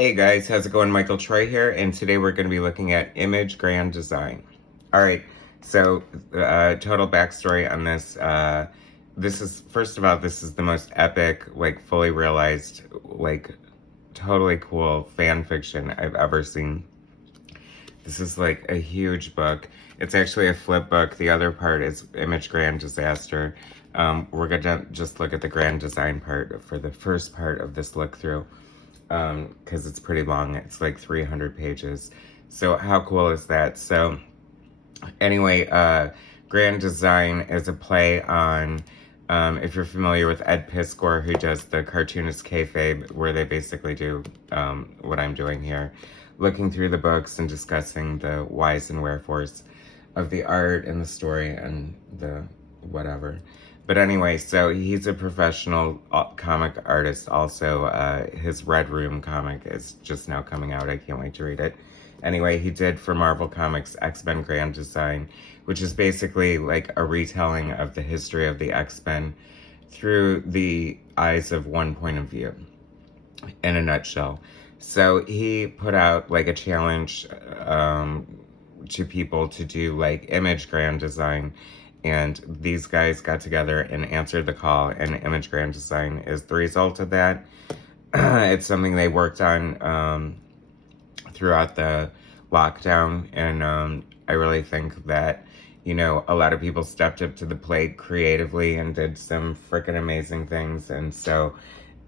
Hey guys, how's it going? Michael Troy here, and today we're going to be looking at image grand design. All right, so total backstory on this. This is, first of all, this is the most epic, like fully realized, like totally cool fan fiction I've ever seen. This is like a huge book. It's actually a flip book. The other part is Image Grand Disaster. We're going to just look at the grand design part for the first part of this look through. Because it's pretty long. It's like 300 pages. So how cool is that? So anyway, Grand Design is a play on, if you're familiar with Ed Piskor, who does the Cartoonist Kayfabe, where they basically do what I'm doing here, looking through the books and discussing the whys and wherefores of the art and the story and the whatever. But anyway, so he's a professional comic artist also. His Red Room comic is just now coming out. I can't wait to read it. Anyway, he did for Marvel Comics X-Men Grand Design, which is basically like a retelling of the history of the X-Men through the eyes of one point of view, in a nutshell. So he put out like a challenge to people to do like image grand design, and these guys got together and answered the call, and image grand design is the result of that. It's something they worked on throughout the lockdown, and I really think that, you know, a lot of people stepped up to the plate creatively and did some freaking amazing things. And so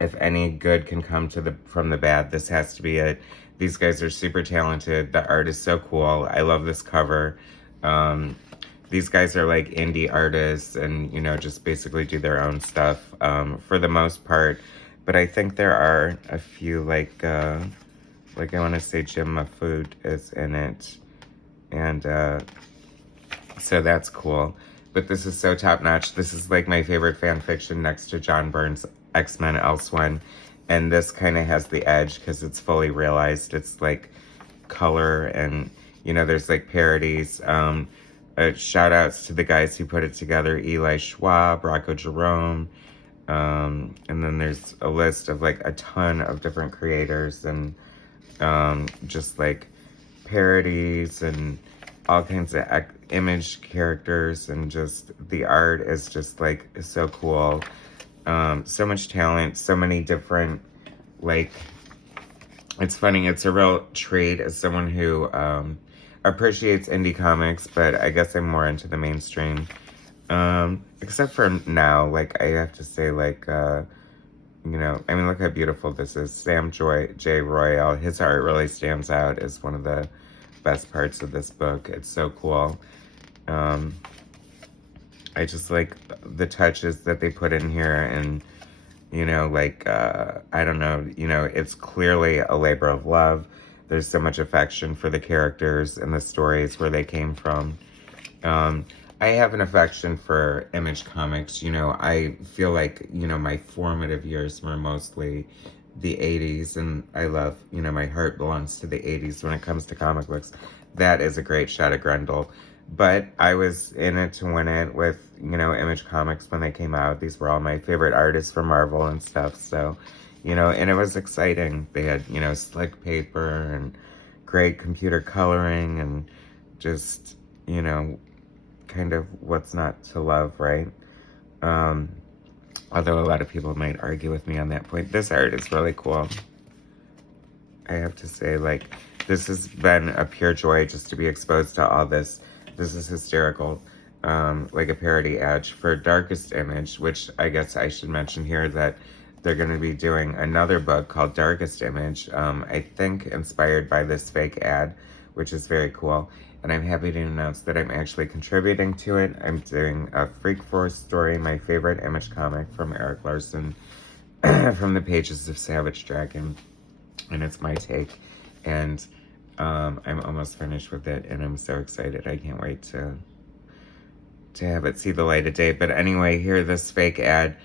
if any good can come from the bad, this has to be it. These guys are super talented. The art is so cool. I love this cover. These guys are like indie artists and, you know, just basically do their own stuff for the most part. But I think there are a few like I want to say Jim Mafood is in it. And so that's cool. But this is so top notch. This is like my favorite fan fiction next to John Byrne's X-Men Elsewhere. And this kind of has the edge because it's fully realized. It's like color and, you know, there's like parodies. Shout outs to the guys who put it together: Eli Schwab, Rocco Jerome. And then there's a list of like a ton of different creators and just like parodies and all kinds of image characters, and just the art is just like so cool. So much talent, so many different, like, it's funny, it's a real treat as someone who appreciates indie comics, but I guess I'm more into the mainstream. Except for now, like, I have to say, like, you know, I mean, look how beautiful this is. Sam J. Royale, his art really stands out as one of the best parts of this book. It's so cool. I just like the touches that they put in here, and, you know, like, I don't know, you know, it's clearly a labor of love. There's so much affection for the characters and the stories where they came from. I have an affection for Image Comics. You know, I feel like, you know, my formative years were mostly the 80s, and I love, you know, my heart belongs to the 80s when it comes to comic books. That is a great shot of Grendel. But I was in it to win it with, you know, Image Comics when they came out. These were all my favorite artists from Marvel and stuff. So, you know, and it was exciting. They had, you know, slick paper and great computer coloring and just, you know, kind of what's not to love, right? Although a lot of people might argue with me on that point. This art is really cool. I have to say, like, this has been a pure joy just to be exposed to all this. This is hysterical. Like a parody edge for Darkest Image, which I guess I should mention here that they're going to be doing another book called Darkest Image, I think inspired by this fake ad, which is very cool. And I'm happy to announce that I'm actually contributing to it. I'm doing a Freak Force story, my favorite Image comic from Eric Larson, from the pages of Savage Dragon. And it's my take. And I'm almost finished with it, and I'm so excited. I can't wait to have it see the light of day. But anyway, here, this fake ad,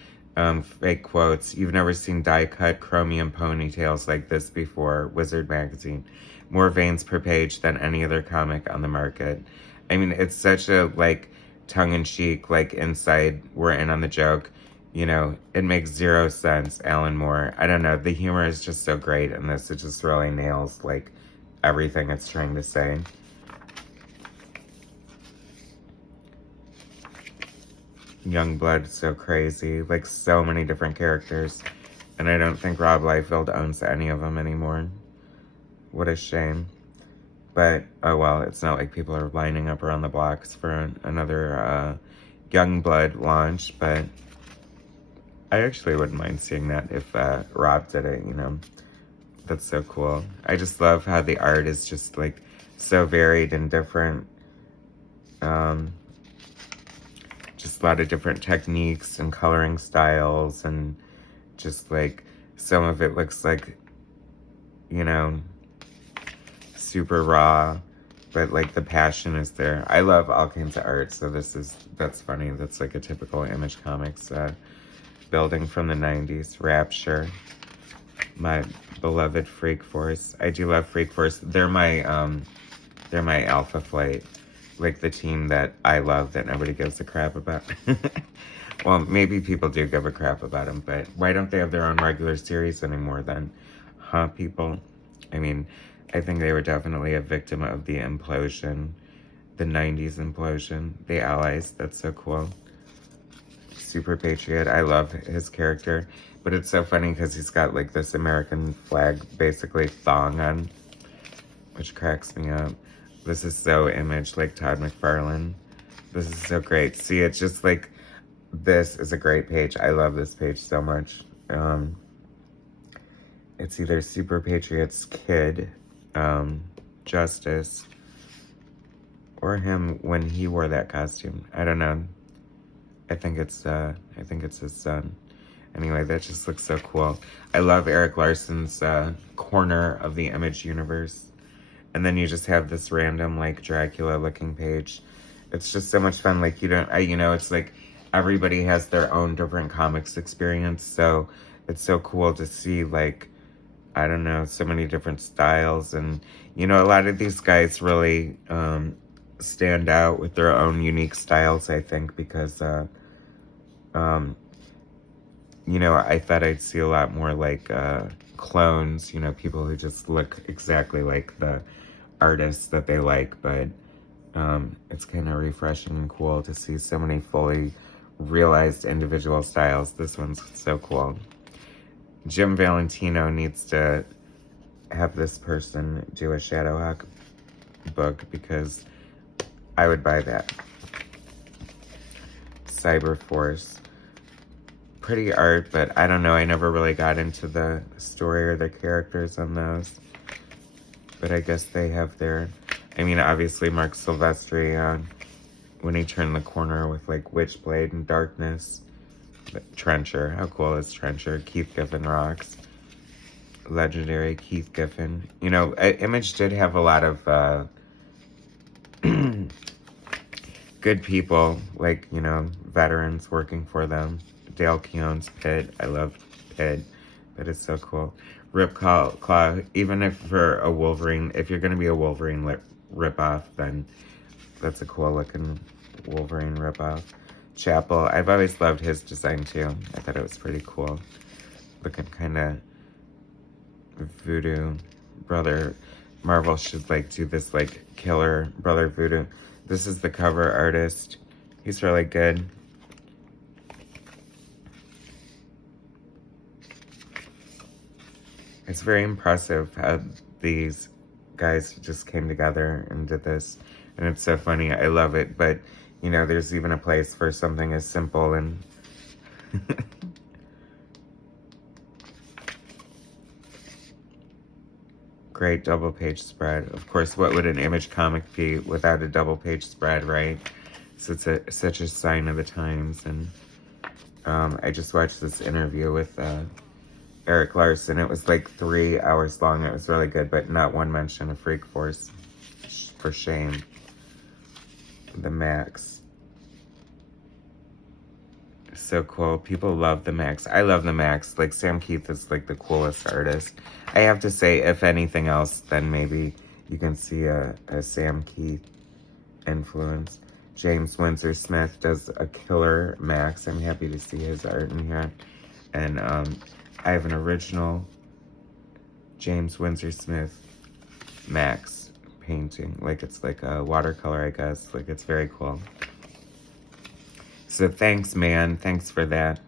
fake quotes. You've never seen die-cut chromium ponytails like this before. Wizard Magazine. More veins per page than any other comic on the market. I mean, it's such a, like, tongue-in-cheek, like, inside, we're in on the joke. You know, it makes zero sense, Alan Moore. I don't know, the humor is just so great in this. It just really nails, like, everything it's trying to say. Youngblood, so crazy. Like, so many different characters. And I don't think Rob Liefeld owns any of them anymore. What a shame. But, oh well, it's not like people are lining up around the blocks for another Youngblood launch, but I actually wouldn't mind seeing that if Rob did it, you know. That's so cool. I just love how the art is just, like, so varied and different. Just a lot of different techniques and coloring styles, and just, like, some of it looks like, you know, super raw, but, like, the passion is there. I love all kinds of art, so that's funny. That's, like, a typical Image Comics building from the 90s. Rapture, my beloved Freak Force. I do love Freak Force. They're my Alpha Flight, like the team that I love that nobody gives a crap about. Well, maybe people do give a crap about them, but why don't they have their own regular series anymore then? Huh, people? I mean, I think they were definitely a victim of the implosion, the 90s implosion, the Allies. That's so cool. Super Patriot. I love his character, but it's so funny because he's got, like, this American flag, basically, thong on, which cracks me up. This is so Image, like Todd McFarlane. This is so great. See, it's just, like, this is a great page. I love this page so much. It's either Super Patriot's kid, Justice, or him when he wore that costume. I don't know. I think it's his son. Anyway, that just looks so cool. I love Eric Larson's corner of the Image universe. And then you just have this random, like, Dracula-looking page. It's just so much fun. Like, you know, it's like everybody has their own different comics experience. So it's so cool to see, like, I don't know, so many different styles. And, you know, a lot of these guys really stand out with their own unique styles, I think, because, you know, I thought I'd see a lot more, like, clones, you know, people who just look exactly like the artists that they like, but it's kind of refreshing and cool to see so many fully realized individual styles. This one's so cool. Jim Valentino needs to have this person do a Shadowhawk book because I would buy that. Cyberforce. Pretty art, but I don't know. I never really got into the story or the characters on those. But I guess they have their... I mean, obviously Mark Silvestri, when he turned the corner with, like, Witchblade and Darkness. Trencher. How cool is Trencher? Keith Giffen rocks. Legendary Keith Giffen. You know, Image did have a lot of good people, like, you know, veterans working for them. Dale Keown's Pitt. I love Pitt. That is so cool. Rip Claw, even if for a Wolverine, if you're going to be a Wolverine ripoff, then that's a cool looking Wolverine ripoff. Chapel, I've always loved his design too. I thought it was pretty cool. Looking kind of voodoo. Brother, Marvel should, like, do this, like, killer Brother Voodoo. This is the cover artist. He's really good. It's very impressive how these guys just came together and did this. And it's so funny. I love it. But, you know, there's even a place for something as simple and... Great double page spread. Of course, what would an Image comic be without a double page spread, right? So it's such a sign of the times. And I just watched this interview with... Eric Larson. It was like 3 hours long. It was really good, but not one mention of Freak Force. For shame. The Max. So cool. People love the Max. I love the Max. Like, Sam Keith is, like, the coolest artist. I have to say, if anything else, then maybe you can see a Sam Keith influence. James Windsor Smith does a killer Max. I'm happy to see his art in here. And I have an original James Windsor Smith Max painting. Like, it's like a watercolor, I guess. Like, it's very cool. So thanks, man. Thanks for that.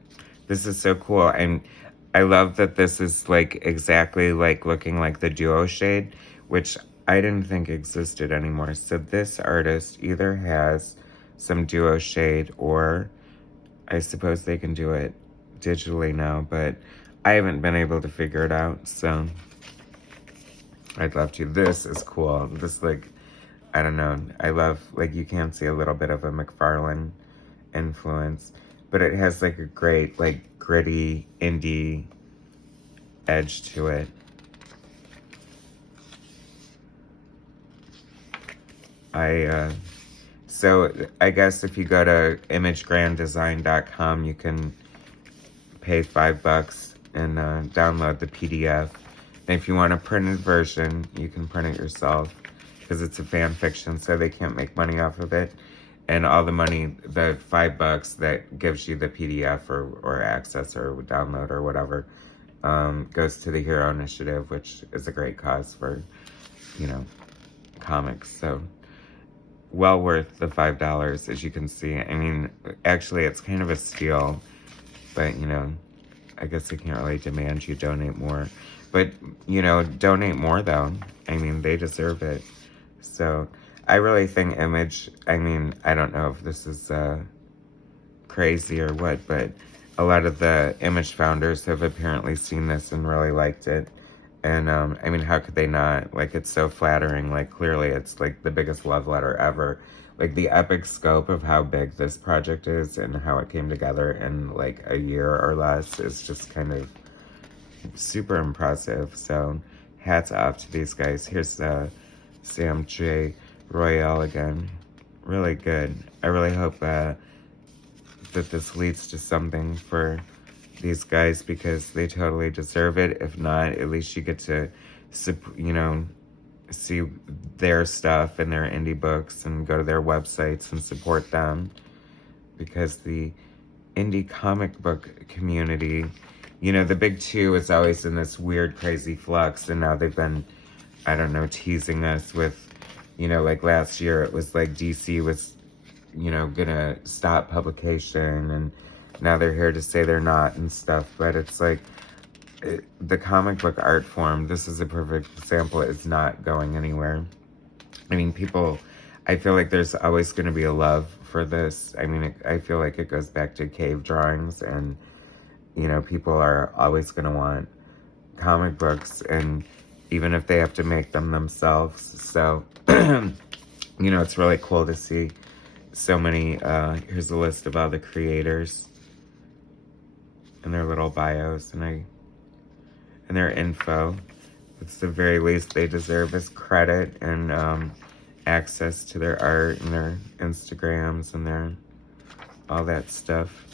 This is so cool. And I love that this is like exactly like looking like the duo shade, which I didn't think existed anymore. So this artist either has some duo shade, or I suppose they can do it digitally now, but I haven't been able to figure it out. So I'd love to. This is cool. This, like, I don't know. I love, like, you can see a little bit of a McFarlane influence, but it has like a great, like, gritty indie edge to it. So I guess if you go to imagegranddesign.com, you can pay $5 and download the PDF. And if you want a printed version, you can print it yourself, because it's a fan fiction, so they can't make money off of it. And all the money, the $5 that gives you the PDF or access or download or whatever, goes to the Hero Initiative, which is a great cause for, you know, comics. So well worth the $5, as you can see. I mean, actually, it's kind of a steal, but, you know, I guess I can't really demand you donate more. But, you know, donate more, though. I mean, they deserve it. So I really think Image, I mean, I don't know if this is crazy or what, but a lot of the Image founders have apparently seen this and really liked it. And, I mean, how could they not? Like, it's so flattering. Like, clearly it's, like, the biggest love letter ever. Like, the epic scope of how big this project is and how it came together in, like, a year or less is just kind of super impressive. So, hats off to these guys. Here's Sam J. Royale again. Really good. I really hope that this leads to something for these guys, because they totally deserve it. If not, at least you get to, you know, see their stuff and their indie books and go to their websites and support them, because the indie comic book community, you know, the big two is always in this weird, crazy flux, and now they've been, I don't know, teasing us with, you know, like last year it was like DC was, you know, gonna stop publication, and now they're here to say they're not and stuff. But it's like, the comic book art form, this is a perfect example, is not going anywhere. I mean, I feel like there's always going to be a love for this. I mean, I feel like it goes back to cave drawings, and, you know, people are always going to want comic books, and even if they have to make them themselves. So, you know, it's really cool to see so many, here's a list of all the creators and their little bios and their info. It's the very least they deserve is credit and access to their art and their Instagrams and their all that stuff.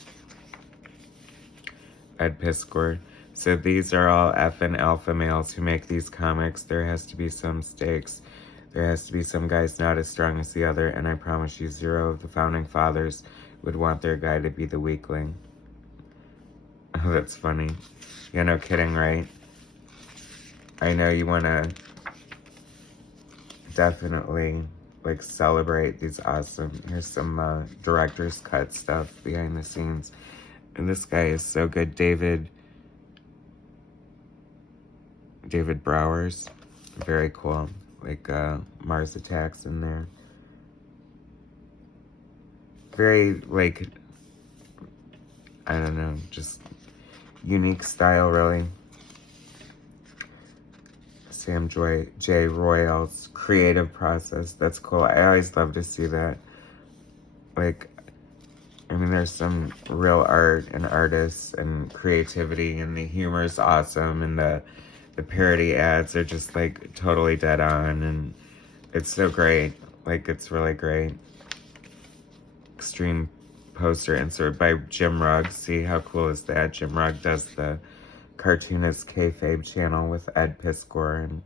Ed Piskor. So these are all F and alpha males who make these comics. There has to be some stakes. There has to be some guys not as strong as the other, and I promise you, zero of the founding fathers would want their guy to be the weakling. Oh, that's funny. Yeah, no kidding, right? I know you want to definitely, like, celebrate these awesome, here's some director's cut stuff behind the scenes. And this guy is so good. David Browers. Very cool. Like, Mars Attacks in there. Very, like, I don't know, just unique style, really. Sam J. Royale's creative process. That's cool. I always love to see that. Like, I mean, there's some real art and artists and creativity, and the humor is awesome, and the parody ads are just, like, totally dead on, and it's so great. Like, it's really great. Extreme poster insert by Jim Rugg. See, how cool is that? Jim Rugg does the Cartoonist Kayfabe channel with Ed Piskor, and,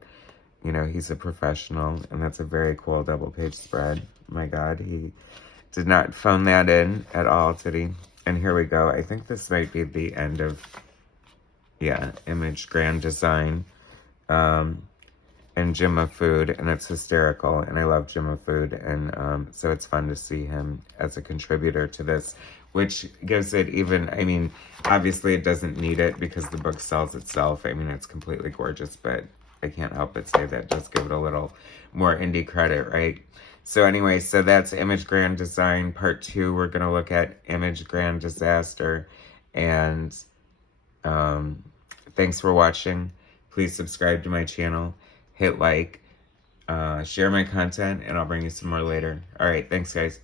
you know, he's a professional, and that's a very cool double page spread. My God, he Did not phone that in at all, did he? And here we go. I think this might be the end of, yeah, Image Grand Design. And Jim of Food, and it's hysterical, and I love Jim of Food, and so it's fun to see him as a contributor to this, which gives it even, I mean, obviously it doesn't need it because the book sells itself. I mean, it's completely gorgeous, but I can't help but say that does give it a little more indie credit, right? So anyway, so that's Image Grand Design Part 2. We're going to look at Image Grand Disaster, and thanks for watching. Please subscribe to my channel. Hit like, share my content, and I'll bring you some more later. All right, thanks, guys.